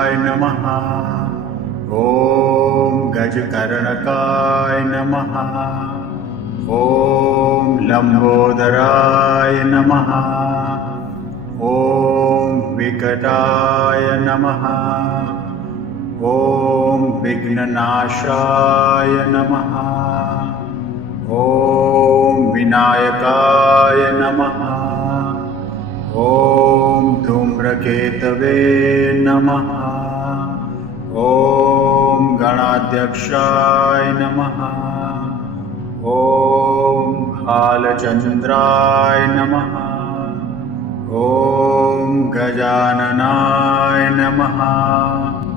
गजाननाय नमः। ॐ गजकर्णकाय नमः। ॐ लंबोदराय नमः। ॐ विकटाय नमः। ॐ विघ्ननाशाय नमः। ॐ विनायकाय नमः। ॐ धूम्रकेतवे नमः। ॐ गणाध्यक्षाय नमः। ॐ भालचन्द्राय नमः। ॐ गजाननाय नमः।